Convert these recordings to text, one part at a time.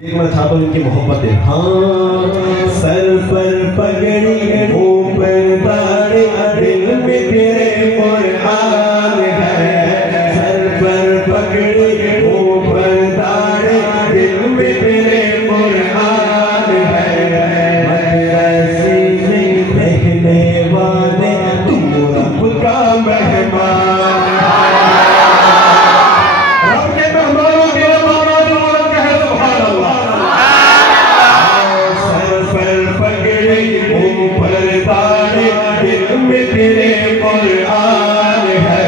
एक मैं चाहता हूँ इनकी मोहब्बत है। हाँ, सर पर पगड़ी ऊपर दाढ़ी दिल में तेरे कुरान है। सर पर पगड़ी ऊपर दाढ़ी दिल में तेरे कुरान है। मदरसे में रहने वाले तू रब का मेहमान तेरे कुरान है।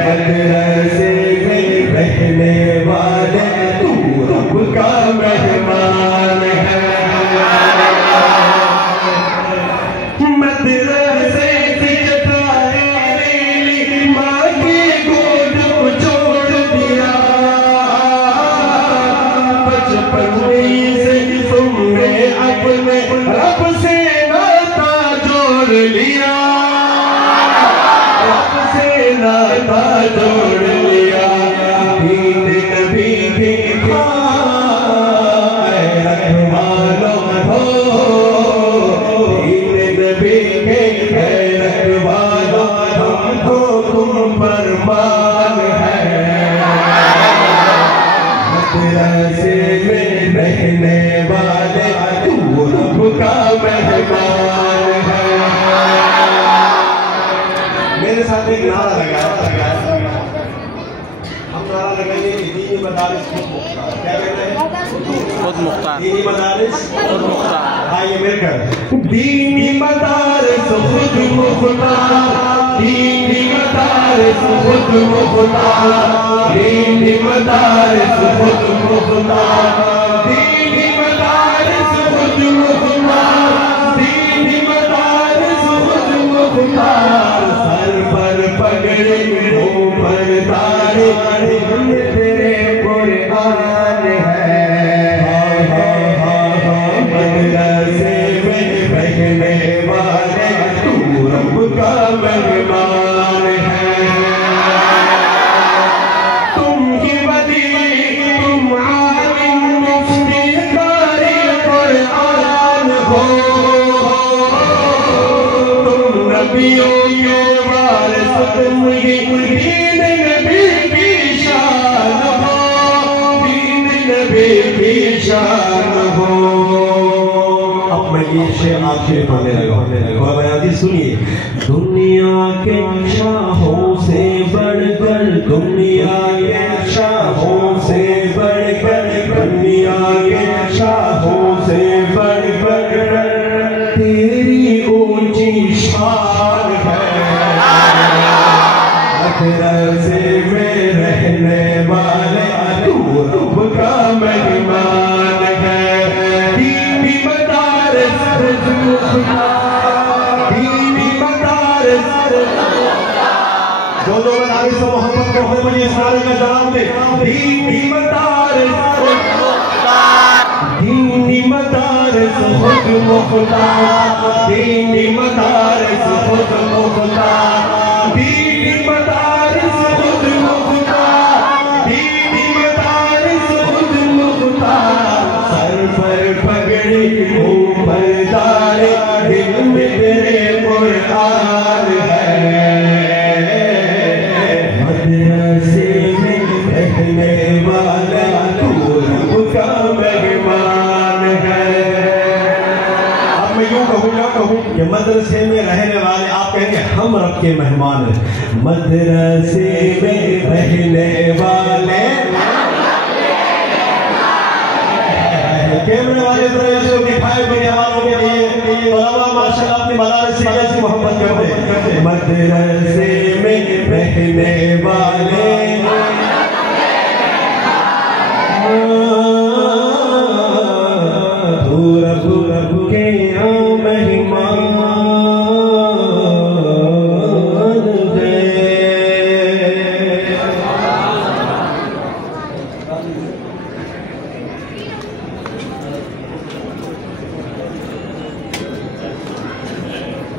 मदरसे में रहने वाले तू रब का मेहमान है। मदरसे से माँ की गोद को छोड़ दिया। बचपन से तुमने अपने रब से नाता जोड़ लिया। नाता जोड़ लिया। दीन नबी की रखवालो हो। दीन नबी के रखवालो हमको तुम पर मान है। मदरसे में रहने वाले तू रब का मेहमान है। मेरे साथ एक नारा लगाया। हम नारा लगाएंगे कि दीनी मदारिस खुद मुख्तार। क्या कहते हैं? खुद मुख्तार। दीनी मदारिस खुद मुख्तार। हाँ, ये मिलकर दीनी मदारिस खुद मुख्तार। दीनी मदारिस खुद मुख्तार। दीनी मदारिस खुद मुख्तार। दीनी मदारिस खुद मुख्तार। दीनी मदारिस खुद मुख्तार। सर पर पगड़ी ऊपर दाढ़ी तेरे कुरान है। मदरसे में रहने वाले तू रब का मेहमान है। तुम ही वली, तुम आलिम, मुफ्ती, कारी कुरान हो। तुम नबियों के वारिस, तुम ही दीन नबी की शान हो। दीन नबी की शान हो। अब मैं ये शेर आखिर पढ़ने लगा और बयानी सुनिए। दुनिया के शाहों से बढ़कर, दुनिया के शाहों से बढ़कर, दुनिया के शाहों से बढ़कर तेरी ऊंची शान है। मदरसे में रहने वाले तू रब का मेहमान है। दीनी मदारिस खुद मुख्तार। दीनी मदारिस जो मदारिस से मोहब्बत करते हैं मुझे इस नारे का जवाब दे। दीनी मदारिस खुद मुख्तार। दीनी मदारिस खुद मुख्तार। दीनी मदारिस खुद मुख्तार। दीनी मदारिस खुद मुख्तार। दीनी मदारिस खुद मुख्तार। सर पर पगड़ी ऊपर दाढ़ी दिल में तेरे कुरान है। मदरसे में रहने वाला तू रब का मेहमान है। अब मैं यूं कहूँ कि मदरसे में रहने वाले आप कहेंगे हम रब के मेहमान हैं। मदरसे में रहने वाले कैमरे वाले दिखाए मीडिया वालों के लिए माशाल्लाह अपनी मदारिस से कैसी मोहब्बत करते हैं। मदरसे में रहने वाले